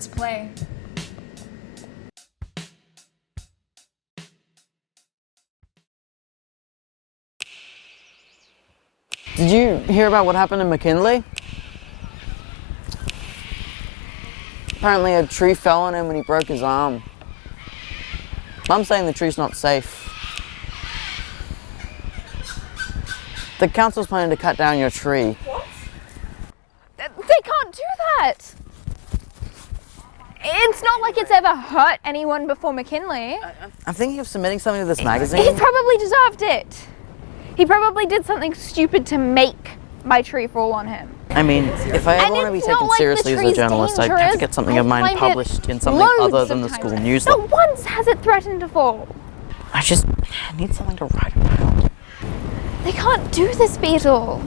Let's play. Did you hear about what happened in McKinley? Apparently a tree fell on him and he broke his arm. Mum's saying the tree's not safe. The council's planning to cut down your tree. What? They can't do that! It's not like it's ever hurt anyone before McKinley. I'm thinking of submitting something to this magazine. He probably deserved it. He probably did something stupid to make my tree fall on him. I mean, if I ever want to be taken seriously as a journalist, I'd have to get something of mine published in something other than the school newsletter. Not once has it threatened to fall. I just need something to write about. They can't do this, Beetle.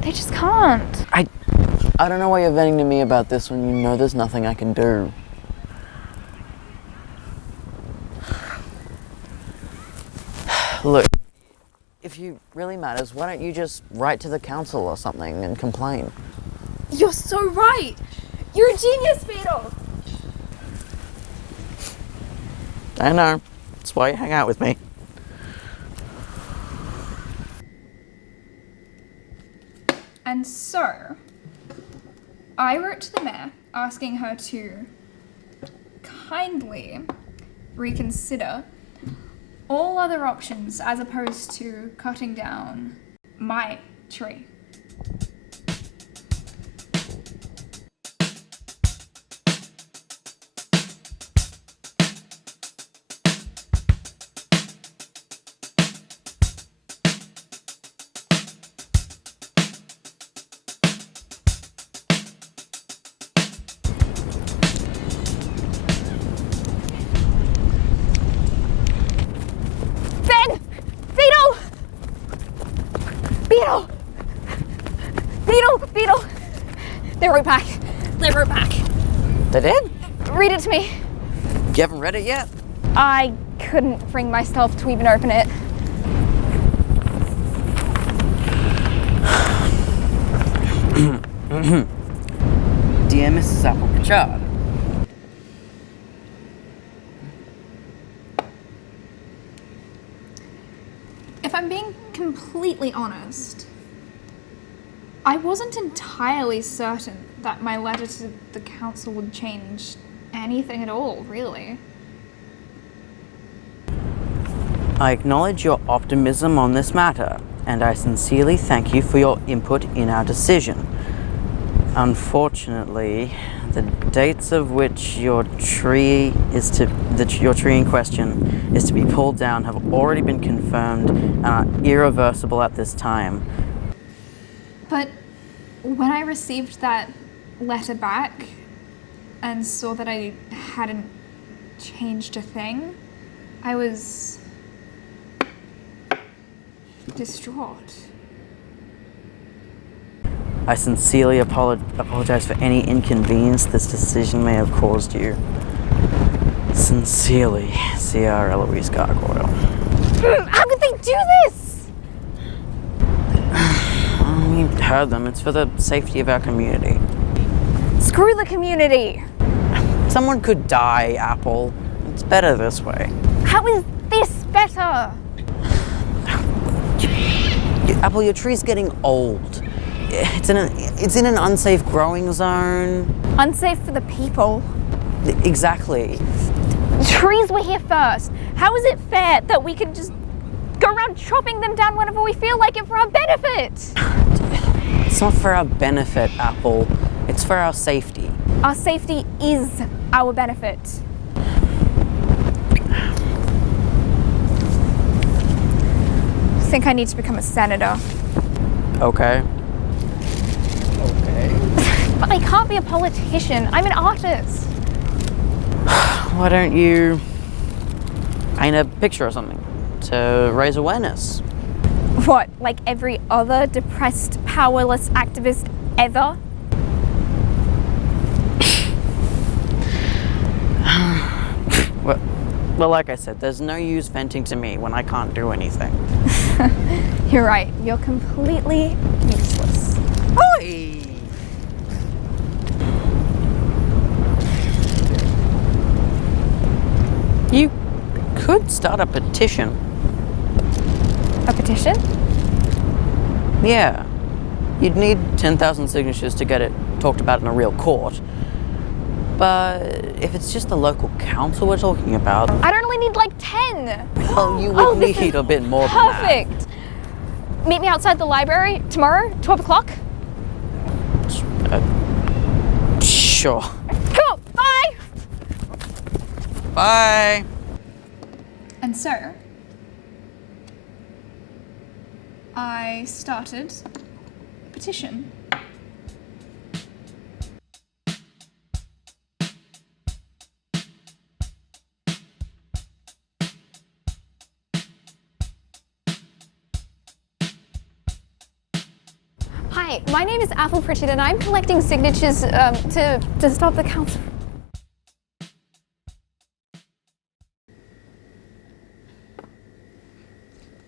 They just can't. I don't know why you're venting to me about this when you know there's nothing I can do. Look, if you really matters, why don't you just write to the council or something and complain? You're so right. You're a genius, Beetle. I know. That's why you hang out with me. And so, I wrote to the mayor asking her to kindly reconsider all other options as opposed to cutting down my tree. Beetle! They wrote back. They did? Read it to me. You haven't read it yet? I couldn't bring myself to even open it. Dear Mrs. Applepachard. If I'm being completely honest, I wasn't entirely certain that my letter to the council would change anything at all, really. I acknowledge your optimism on this matter, and I sincerely thank you for your input in our decision. Unfortunately, the dates of which your tree in question is to be pulled down have already been confirmed and are irreversible at this time. But when I received that letter back and saw that I hadn't changed a thing, I was distraught. I sincerely apologize for any inconvenience this decision may have caused you. Sincerely, C.R. Eloise Gargoyle. How could they do this? You heard them. It's for the safety of our community. Screw the community. Someone could die, Apple. It's better this way. How is this better? Apple, your tree's getting old. It's in an unsafe growing zone. Unsafe for the people. Exactly. Trees were here first. How is it fair that we can just go around chopping them down whenever we feel like it for our benefit? It's not for our benefit, Apple. It's for our safety. Our safety is our benefit. I think I need to become a senator. Okay. But I can't be a politician. I'm an artist. Why don't you paint a picture or something to raise awareness? What, like every other depressed, powerless activist ever? Well, like I said, there's no use venting to me when I can't do anything. You're right. You're completely useless. Oi! could start a petition. A petition? Yeah. You'd need 10,000 signatures to get it talked about in a real court. But if it's just the local council we're talking about... I'd only need like 10. Well, you would need a bit more than that. Perfect. Meet me outside the library tomorrow, 12 o'clock. Sure. Cool, bye! Bye. And so, I started a petition. Hi, my name is Apple Pritchard and I'm collecting signatures to stop the council.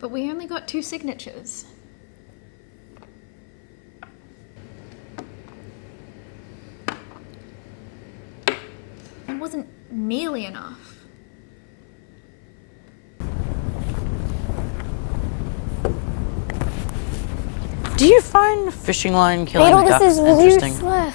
But we only got 2 signatures. It wasn't nearly enough. Do you find fishing line killing Beetle, ducks this is interesting? useless.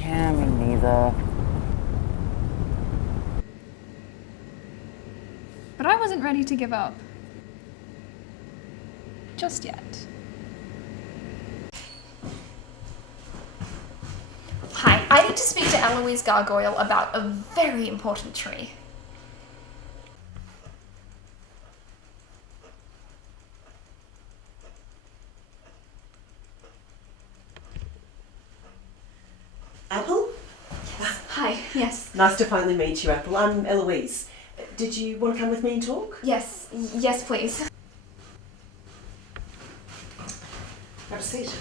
Yeah, me neither. But I wasn't ready to give up. Just yet. Hi, I need to speak to Eloise Gargoyle about a very important tree. Apple? Hi, yes. Nice to finally meet you, Apple. I'm Eloise. Did you want to come with me and talk? Yes, please. Have a seat.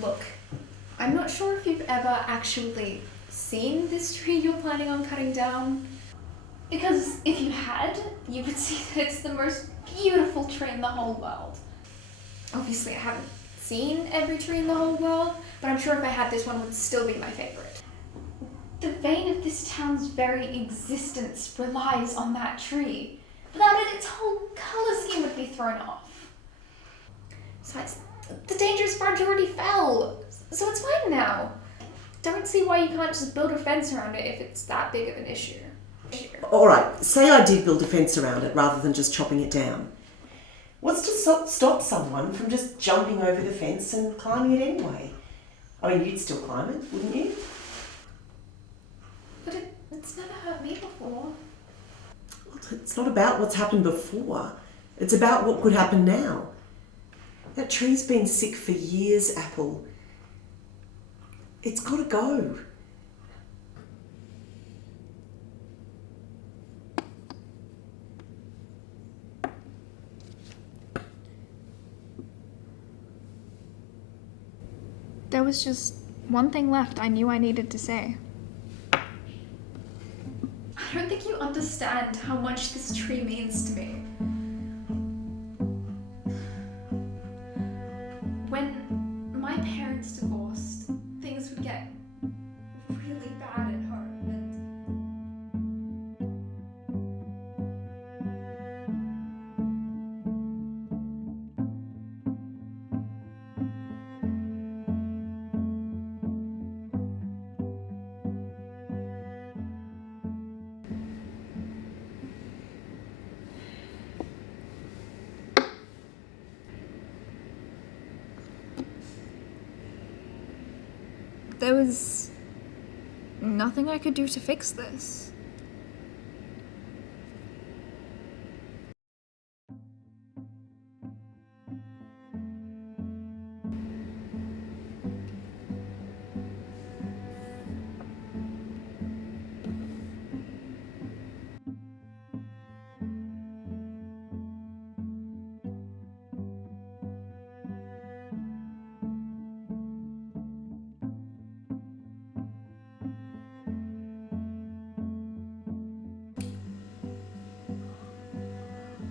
Look, I'm not sure if you've ever actually seen this tree you're planning on cutting down. Because if you had, you would see that it's the most beautiful tree in the whole world. Obviously, I haven't seen every tree in the whole world, but I'm sure if I had, this one would still be my favorite. The vein of this town's very existence relies on that tree. Without it, its whole color scheme would be thrown off. Besides, the dangerous branch already fell, so it's fine now. Don't see why you can't just build a fence around it if it's that big of an issue. Alright, say I did build a fence around it rather than just chopping it down. What's to stop someone from just jumping over the fence and climbing it anyway? I mean, you'd still climb it, wouldn't you? But it's never hurt me before. It's not about what's happened before. It's about what could happen now. That tree's been sick for years, Apple. It's got to go. There was just one thing left I knew I needed to say. I don't think you understand how much this tree means to me. When my parents divorced, things would get really bad at home, and there was nothing I could do to fix this.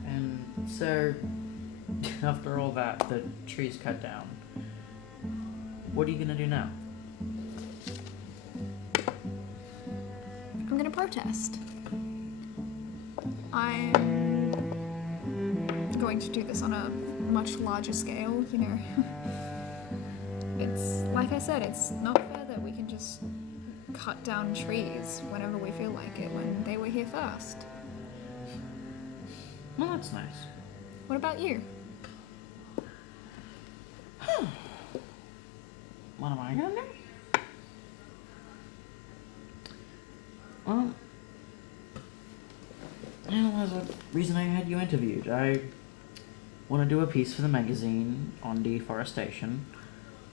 And so, After all that, the tree's cut down. What are you gonna do now? I'm gonna protest. I'm going to do this on a much larger scale, you know. It's, like I said, it's not fair that we can just cut down trees whenever we feel like it when they were here first. Well, that's nice. What about you? What am I gonna do? Well, there's a reason I had you interviewed. I want to do a piece for the magazine on deforestation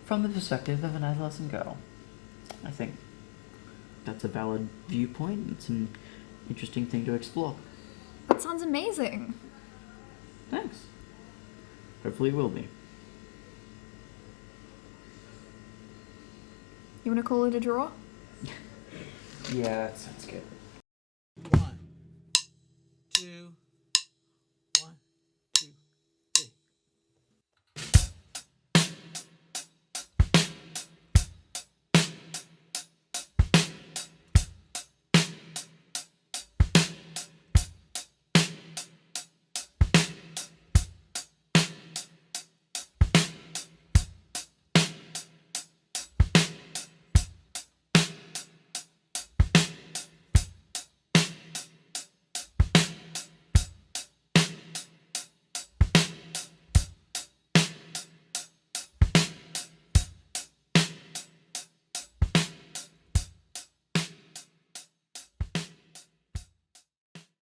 from the perspective of an adolescent girl. I think that's a valid viewpoint. It's an interesting thing to explore. That sounds amazing. Thanks. Hopefully it will be. You want to call it a draw? Yeah, that sounds good. 1, 2,